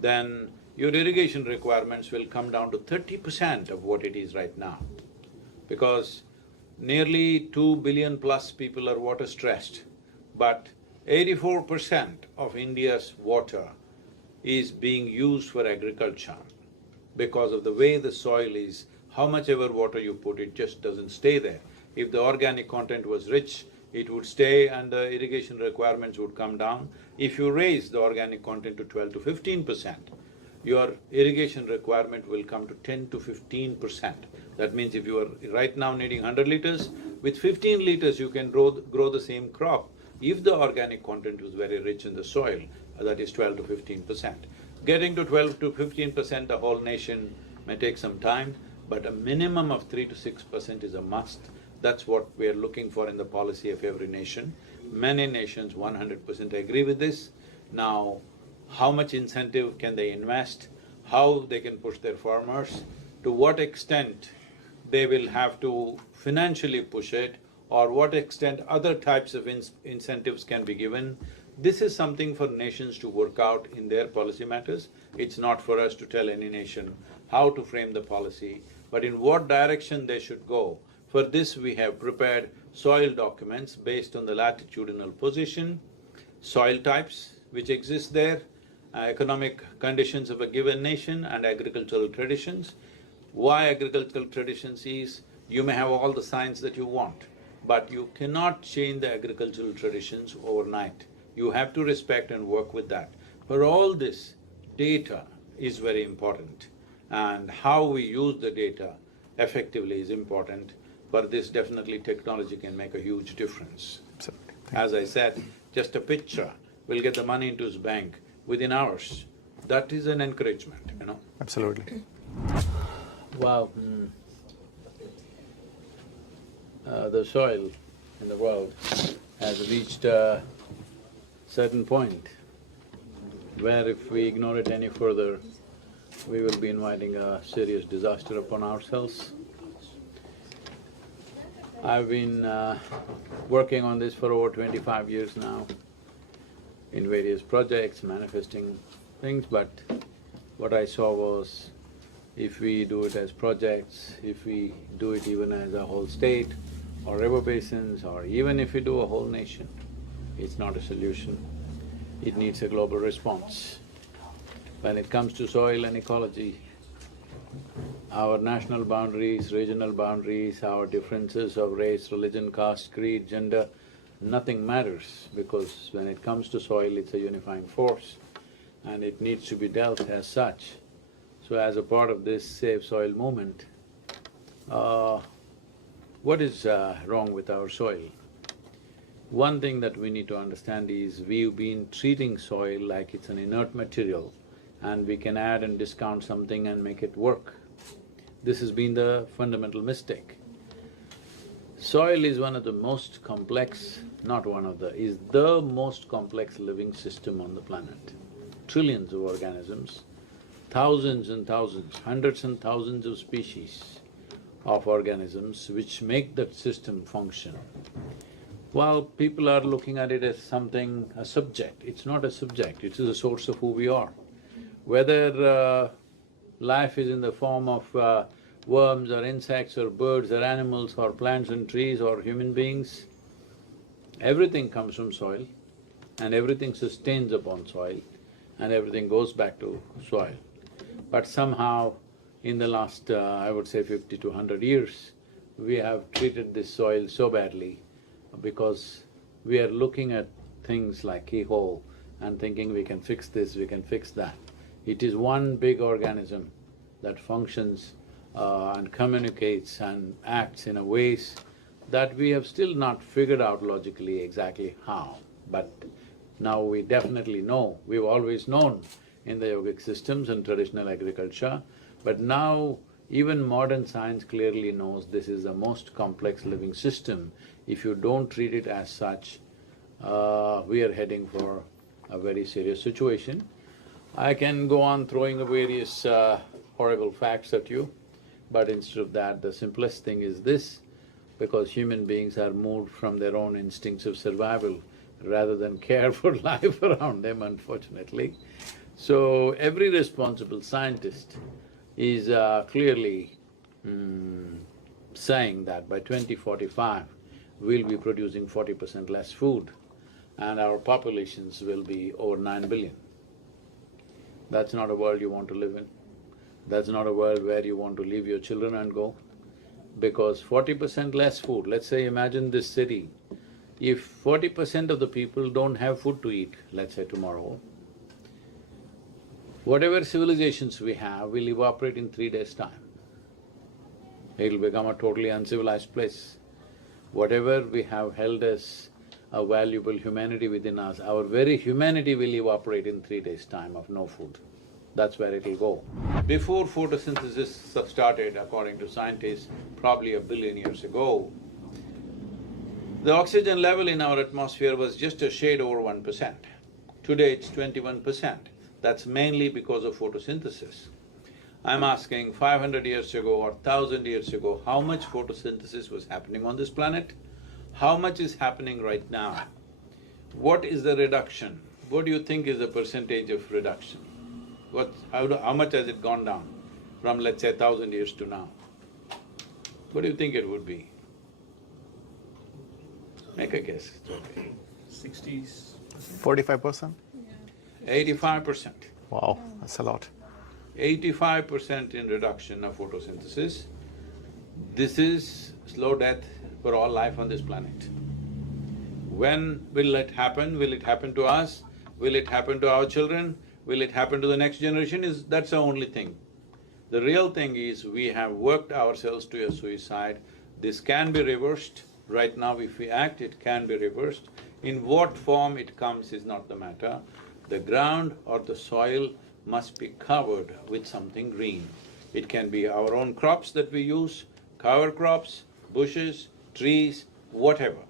then your irrigation requirements will come down to 30% of what it is right now. Because nearly 2 billion plus people are water stressed, but 84% of India's water is being used for agriculture because of the way the soil is. How much ever water you put, it just doesn't stay there. If the organic content was rich, it would stay and the irrigation requirements would come down. If you raise the organic content to 12 to 15%, your irrigation requirement will come to 10 to 15%. That means if you are right now needing 100 liters, with 15 liters you can grow the same crop. If the organic content was very rich in the soil, that is 12 to 15%. Getting to 12 to 15%, the whole nation may take some time, but a minimum of 3 to 6% is a must. That's what we are looking for in the policy of every nation. Many nations 100% agree with this. Now, how much incentive can they invest? how they can push their farmers, to what extent they will have to financially push it, or what extent other types of incentives can be given. This is something for nations to work out in their policy matters. It's not for us to tell any nation how to frame the policy, but in what direction they should go. For this, we have prepared soil documents based on the latitudinal position, soil types which exist there, economic conditions of a given nation and agricultural traditions. Why agricultural traditions is, you may have all the science that you want, but you cannot change the agricultural traditions overnight. You have to respect and work with that. For all this, data is very important, and how we use the data effectively is important. But this definitely technology can make a huge difference. Absolutely. As I said, just a picture will get the money into his bank within hours. That is an encouragement, you know. Absolutely. Wow. The soil in the world has reached a certain point where if we ignore it any further, we will be inviting a serious disaster upon ourselves. I've been working on this for over 25 years now in various projects, manifesting things, but what I saw was, if we do it as projects, if we do it even as a whole state or river basins, or even if we do a whole nation, it's not a solution. It needs a global response. When it comes to soil and ecology, our national boundaries, regional boundaries, our differences of race, religion, caste, creed, gender, nothing matters, because when it comes to soil, it's a unifying force and it needs to be dealt as such. So as a part of this Save Soil movement, what is wrong with our soil? One thing that we need to understand is, we've been treating soil like it's an inert material and we can add and discount something and make it work. This has been the fundamental mistake. Soil is one of the most complex, not one of the, is the most complex living system on the planet. Trillions of organisms, thousands and thousands, hundreds and thousands of species of organisms which make that system function. While people are looking at it as something, a subject, it's not a subject, it is a source of who we are. Whether life is in the form of worms or insects or birds or animals or plants and trees or human beings, everything comes from soil and everything sustains upon soil and everything goes back to soil. But somehow in the last, I would say 50 to 100 years, we have treated this soil so badly because we are looking at things like keyhole and thinking we can fix this, we can fix that. It is one big organism that functions and communicates and acts in a ways that we have still not figured out logically exactly how. But now we definitely know, we've always known in the yogic systems and traditional agriculture, but now even modern science clearly knows this is the most complex living system. If you don't treat it as such, we are heading for a very serious situation. I can go on throwing various horrible facts at you, but instead of that, the simplest thing is this, because human beings are moved from their own instincts of survival rather than care for life around them, unfortunately. So every responsible scientist is clearly saying that by 2045, we'll be producing 40% less food and our populations will be over 9 billion. That's not a world you want to live in. That's not a world where you want to leave your children and go, because 40% less food, let's say imagine this city, if 40% of the people don't have food to eat, let's say tomorrow, whatever civilizations we have will evaporate in 3 days' time. It'll become a totally uncivilized place. Whatever we have held as a valuable humanity within us, our very humanity will evaporate in 3 days' time of no food. That's where it'll go. Before photosynthesis started, according to scientists, probably 1 billion years ago, the oxygen level in our atmosphere was just a shade over 1%. Today it's 21%. That's mainly because of photosynthesis. I'm asking 500 years ago or 1000 years ago, how much photosynthesis was happening on this planet? How much is happening right now? What is the reduction? What do you think is the percentage of reduction? How much has it gone down from, let's say, 1000 years to now? What do you think it would be? Make a guess, it's okay. 60s. 45%? 85%. Wow, that's a lot. 85% in reduction of photosynthesis. This is slow death for all life on this planet. When will it happen? Will it happen to us? Will it happen to our children? Will it happen to the next generation? That's the only thing. The real thing is we have worked ourselves to a suicide. This can be reversed. Right now if we act, it can be reversed. In what form it comes is not the matter. The ground or the soil must be covered with something green. It can be our own crops that we use, cover crops, bushes, trees, whatever.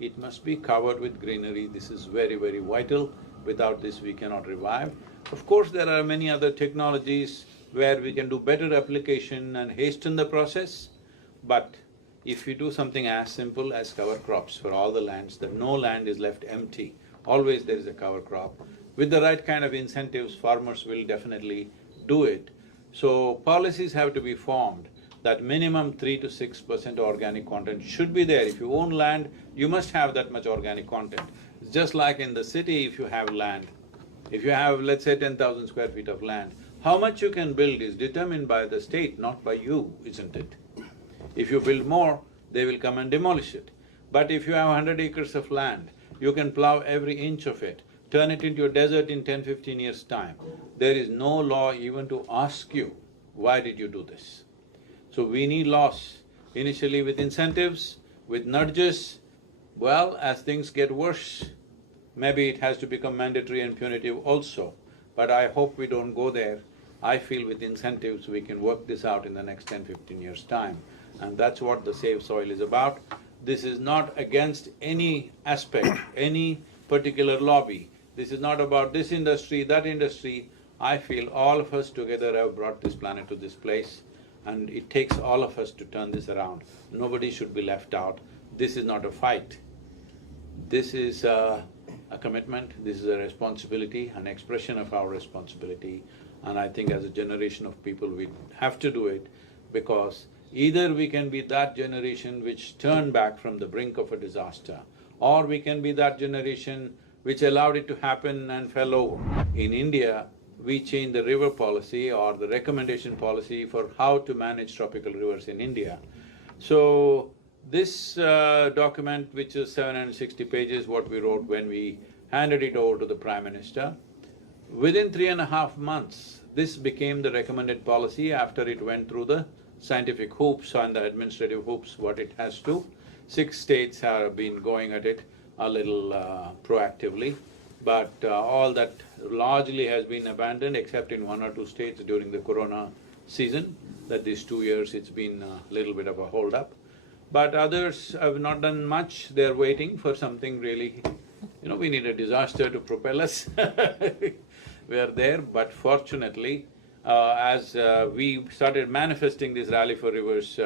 It must be covered with greenery. This is very, very vital. Without this we cannot revive. Of course, there are many other technologies where we can do better application and hasten the process, but if you do something as simple as cover crops for all the lands, that no land is left empty, always there is a cover crop. With the right kind of incentives, farmers will definitely do it. So policies have to be formed that minimum 3 to 6% organic content should be there. If you own land, you must have that much organic content. It's just like in the city, if you have land, if you have, let's say, 10,000 square feet of land, how much you can build is determined by the state, not by you, isn't it? If you build more, they will come and demolish it. But if you have 100 acres of land, you can plow every inch of it, turn it into a desert in 10–15 years' time. There is no law even to ask you, why did you do this? So we need laws, initially with incentives, with nudges. Well, as things get worse, maybe it has to become mandatory and punitive also. But I hope we don't go there. I feel with incentives we can work this out in the next 10–15 years' time. And that's what the Save Soil is about. This is not against any aspect, any particular lobby. This is not about this industry, that industry. I feel all of us together have brought this planet to this place, and it takes all of us to turn this around. Nobody should be left out. This is not a fight. This is a commitment, this is a responsibility, an expression of our responsibility. And I think as a generation of people, we have to do it, because either we can be that generation which turned back from the brink of a disaster, or we can be that generation which allowed it to happen and fell over. In India, we changed the river policy or the recommendation policy for how to manage tropical rivers in India. So, this document, which is 760 pages, what we wrote when we handed it over to the Prime Minister, within 3.5 months, this became the recommended policy after it went through the scientific hoops and the administrative hoops what it has to. 6 states have been going at it a little proactively, but all that largely has been abandoned except in 1 or 2 states during the corona season, that these 2 years it's been a little bit of a hold-up. But others have not done much, they're waiting for something really… we need a disaster to propel us we're there, but fortunately, as we started manifesting this Rally for Rivers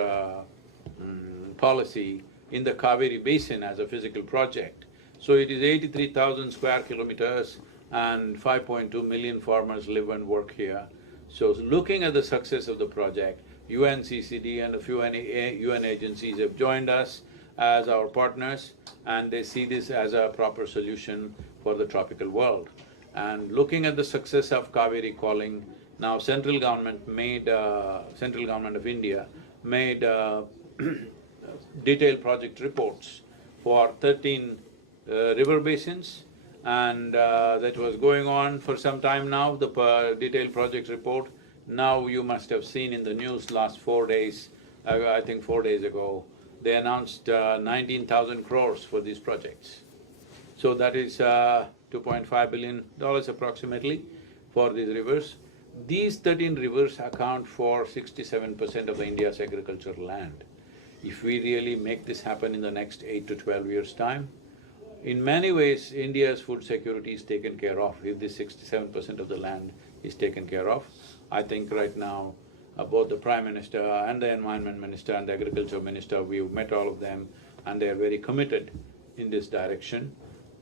policy in the Kaveri Basin as a physical project. So it is 83,000 square kilometers and 5.2 million farmers live and work here. So looking at the success of the project, UNCCD and a few UN agencies have joined us as our partners, and they see this as a proper solution for the tropical world. And looking at the success of Kaveri calling, now central government of India made detailed project reports for 13 river basins, and that was going on for some time now, the detailed project report. Now you must have seen in the news last 4 days, I think 4 days ago, they announced 19,000 crores for these projects. So that is $2.5 billion approximately for these rivers. These 13 rivers account for 67% of India's agricultural land. If we really make this happen in the next 8 to 12 years' time, In many ways, India's food security is taken care of if this 67% of the land is taken care of. I think right now, both the Prime Minister and the Environment Minister and the Agriculture Minister, we've met all of them and they are very committed in this direction.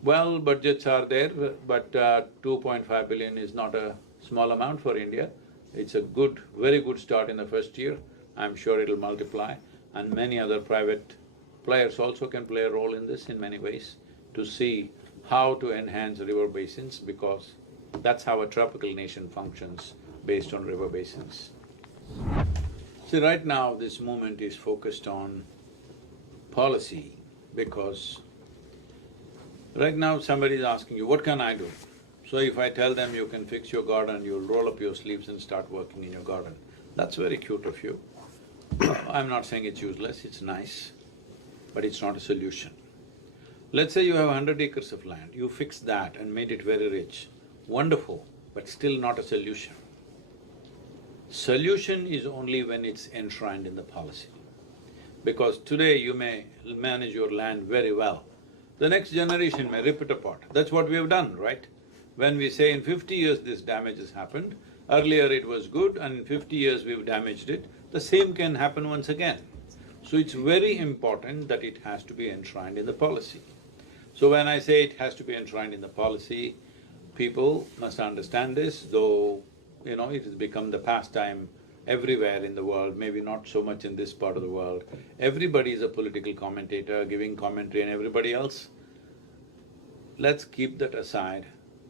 Well, budgets are there, but 2.5 billion is not a small amount for India. It's a good, very good start in the first year. I'm sure it'll multiply, and many other private players also can play a role in this in many ways to see how to enhance river basins, because that's how a tropical nation functions, based on river basins. See, right now this movement is focused on policy, because right now somebody is asking you, what can I do? So if I tell them you can fix your garden, you'll roll up your sleeves and start working in your garden. That's very cute of you. I'm not saying it's useless, it's nice, but it's not a solution. Let's say you have 100 acres of land, you fixed that and made it very rich. Wonderful, but still not a solution. Solution is only when it's enshrined in the policy. Because today you may manage your land very well, the next generation may rip it apart. That's what we have done, right? When we say in 50 years this damage has happened, earlier it was good and in 50 years we've damaged it, the same can happen once again. So it's very important that it has to be enshrined in the policy. So when I say it has to be enshrined in the policy, people must understand this, though, it has become the pastime everywhere in the world, maybe not so much in this part of the world. Everybody is a political commentator, giving commentary on everybody else. Let's keep that aside.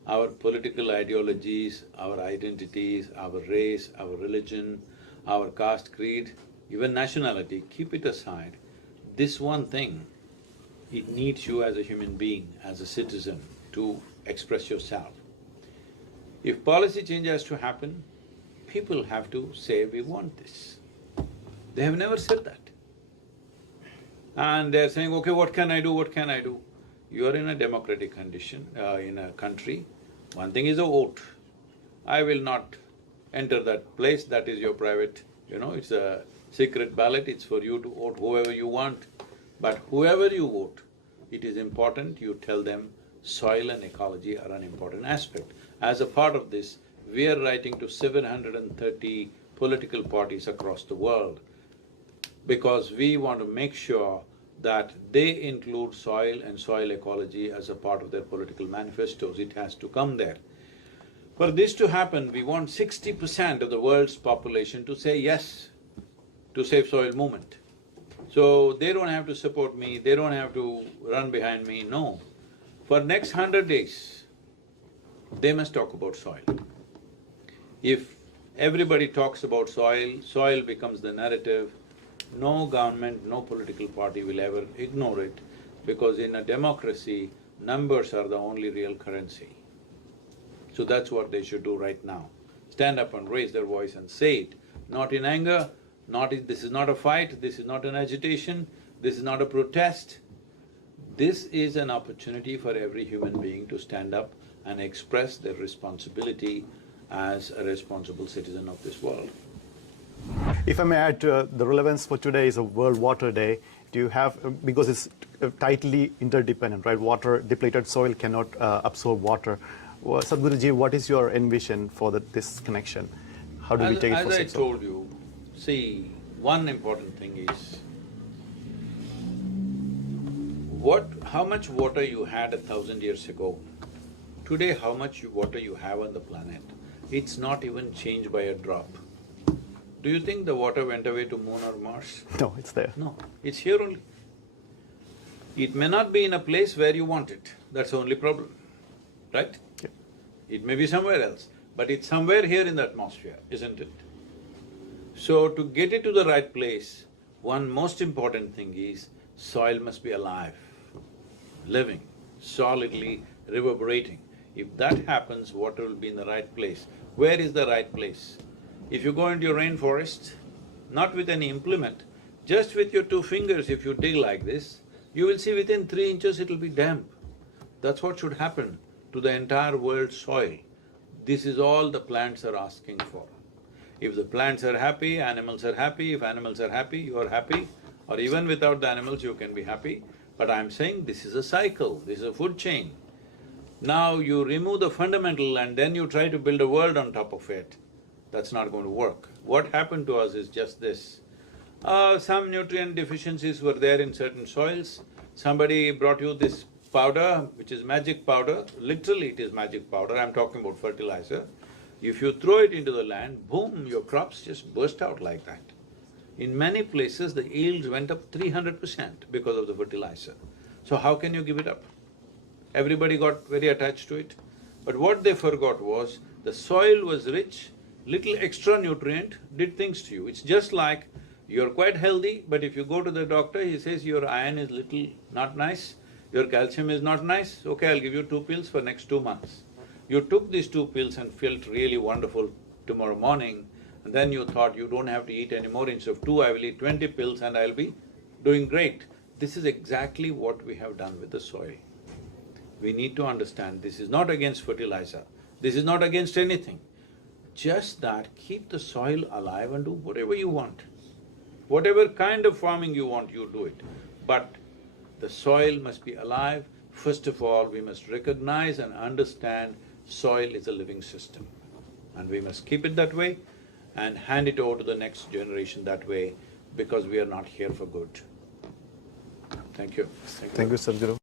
Our political ideologies, our identities, our race, our religion, our caste, creed, even nationality, keep it aside. This one thing, it needs you as a human being, as a citizen, to express yourself. If policy change has to happen, people have to say, we want this. They have never said that. And they're saying, okay, what can I do, what can I do? You are in a democratic condition, in a country. One thing is a vote. I will not enter that place, that is your private, it's a secret ballot, it's for you to vote whoever you want. But whoever you vote, it is important you tell them soil and ecology are an important aspect. As a part of this, we are writing to 730 political parties across the world, because we want to make sure that they include soil and soil ecology as a part of their political manifestos. It has to come there. For this to happen, we want 60% of the world's population to say yes to Save Soil movement. So they don't have to support me, they don't have to run behind me, no. For next 100 days, they must talk about soil. If everybody talks about soil, soil becomes the narrative, no government, no political party will ever ignore it, because in a democracy, numbers are the only real currency. So that's what they should do right now. Stand up and raise their voice and say it, not in anger, this is not a fight, this is not an agitation, this is not a protest. This is an opportunity for every human being to stand up and express their responsibility as a responsible citizen of this world. If I may add, the relevance for today is a World Water Day. Do you have, because it's tightly interdependent, right? Water, depleted soil cannot absorb water. Well, Sadhguruji, what is your envision for this connection? How do we take it for As I told you, see, one important thing is, how much water you had 1,000 years ago, today how much water you have on the planet, it's not even changed by a drop. Do you think the water went away to Moon or Mars? No, it's there. No, it's here only. It may not be in a place where you want it, that's the only problem, right? Yeah. It may be somewhere else, but it's somewhere here in the atmosphere, isn't it? So to get it to the right place, one most important thing is soil must be alive, living, solidly reverberating. If that happens, water will be in the right place. Where is the right place? If you go into your rainforest, not with any implement, just with your 2 fingers, if you dig like this, you will see within 3 inches it'll be damp. That's what should happen to the entire world's soil. This is all the plants are asking for. If the plants are happy, animals are happy, if animals are happy, you are happy, or even without the animals you can be happy. But I'm saying this is a cycle, this is a food chain. Now you remove the fundamental and then you try to build a world on top of it. That's not going to work. What happened to us is just this. Some nutrient deficiencies were there in certain soils. Somebody brought you this powder, which is magic powder. Literally it is magic powder, I'm talking about fertilizer. If you throw it into the land, boom, your crops just burst out like that. In many places, the yields went up 300% because of the fertilizer. So how can you give it up? Everybody got very attached to it. But what they forgot was, the soil was rich, little extra nutrient did things to you. It's just like you're quite healthy, but if you go to the doctor, he says your iron is little not nice, your calcium is not nice, okay, I'll give you 2 pills for next 2 months. You took these 2 pills and felt really wonderful tomorrow morning, and then you thought you don't have to eat anymore, instead of 2 I will eat 20 pills and I'll be doing great. This is exactly what we have done with the soil. We need to understand this is not against fertilizer, this is not against anything. Just that keep the soil alive and do whatever you want. Whatever kind of farming you want, you do it. But the soil must be alive. First of all, we must recognize and understand soil is a living system. And we must keep it that way and hand it over to the next generation that way, because we are not here for good. Thank you. Thank you, Sadhguru.